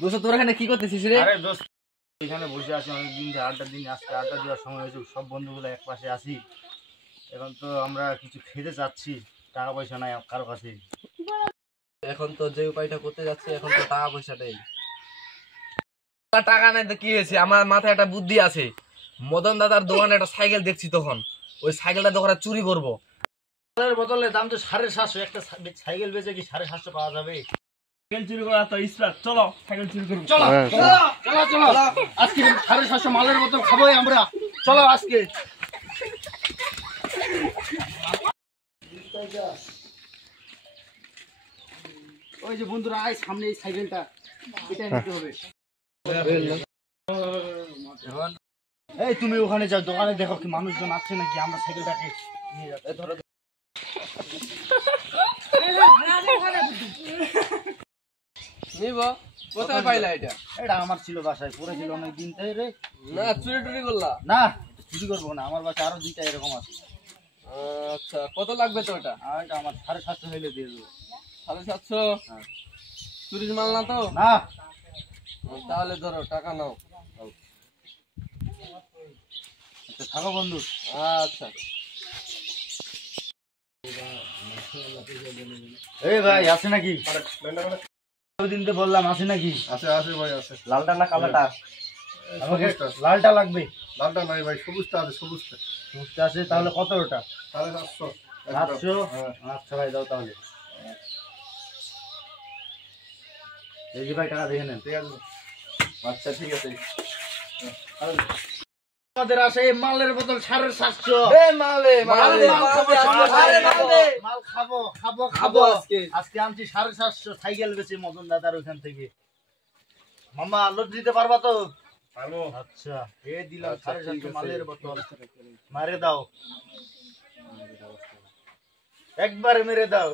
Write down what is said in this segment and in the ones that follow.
দোস্ত তোর এখানে কি করতেছিস রে? আরে দোস্ত এখানে বসে আছি অনেক দিন ধরে, আড্ডা দিন আজকে আড্ডা দেওয়ার সময় হয়েছে, সব বন্ধুগুলো এক পাশে আছি। এখন তো আমরা কিছু খেতে চাচ্ছি, টাকা পয়সা নাই কারো কাছে। এখন তো যে উপায়টা করতে যাচ্ছে, এখন তো টাকা পয়সা নেই। টাকা নাই তো কি হয়েছে, আমার মাথায় একটা বুদ্ধি আছে। মদন দাদার দোকানে একটা সাইকেল দেখছি, তখন ওই সাইকেলটা দোকানে চুরি করবো। সাইকেলের বদলে দাম তো 750, একটা সাইকেল বেচে কি 750 পাওয়া যাবে? সাইকেল চুরি করা তো ইসরাত, চলো সাইকেল চুরি করবো। চলো চলো চলো চলো, আজকে 750 মালের বোতল খাবোই আমরা, চলো আজকে। ওই যে বন্ধুরা আয় সামনে, এই সাইকেলটা এটা নিতে হবে। এই তুমি ওখানে যাও, দোকানে দেখো কি মানুষজন আছে নাকি, আমরা সাইকেলটাকে নিয়ে যাচ্ছি। ধরো নিব কোথায় পাইলা এটা? এটা আমার ছিল বাসায়, পড়েছিল অনেক দিন থেকে রে। না চুরি টুরি করলা? না চুরি করবো না, আমার বাসায় আরো 2টা এরকম আছে। আচ্ছা কত লাগবে তো এটা? আর এটা আমার 750 হইলে দিয়ে দেবো। 750? হ্যাঁ। চুরির মাল না তো? না তাহলে ধরো টাকা নাও। আচ্ছা থাকো বন্ধু। আচ্ছা এই ভাই আছে নাকি? ওইদিন তো বললাম আছে নাকি? আছে আছে ভাই আছে। লালটা না কালোটা? আমাকে সবুজটা। লালটা লাগবে। লালটা নাই ভাই, সবুজটা আছে, সবুজটা। বুঝতে আছে তাহলে কত ওটা? 750। 700? হ্যাঁ। আচ্ছা ভাই দাও তাহলে। এই যে ভাই টাকা দেখে নেন। ঠিক আছে। আচ্ছা ঠিক আছে। আমাদের আছে এই মালের বোতল 750। মাল খাবো খাবো খাবো আজকে আনছি 750 সাইকেল বেচে মদন দাদার ওইখান থেকে। মামা লোড দিতে পারবা তো? পারবো। আচ্ছা এ দিলাম আচ্ছা, ঠিক 750 আছে। মালের বোতল, মারে দাও একবারে, মেরে দাও।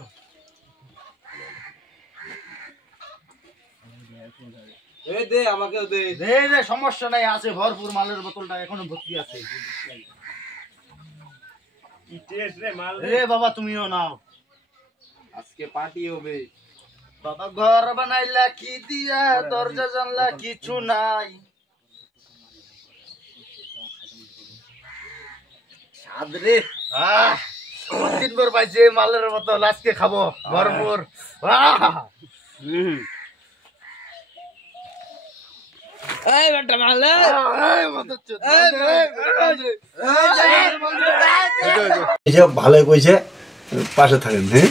এই দে আমাকেও দে। দে দে সমস্যা নাই, আছে ভরপুর মালের বোতলটা এখনো ভর্তি আছে। রে বাবা তুমিও নাও। আজকে পার্টি হবে। বাবা ঘর বানাইলা কি দিয়া, দরজা জানলা কিছু নাই। সাদরে দিন পর পাইছে মালের বোতল, আজকে খাবো ভরপুর। এই বেটা মালে ভালোই কইছে, পাশে থাকেন। হ্যাঁ।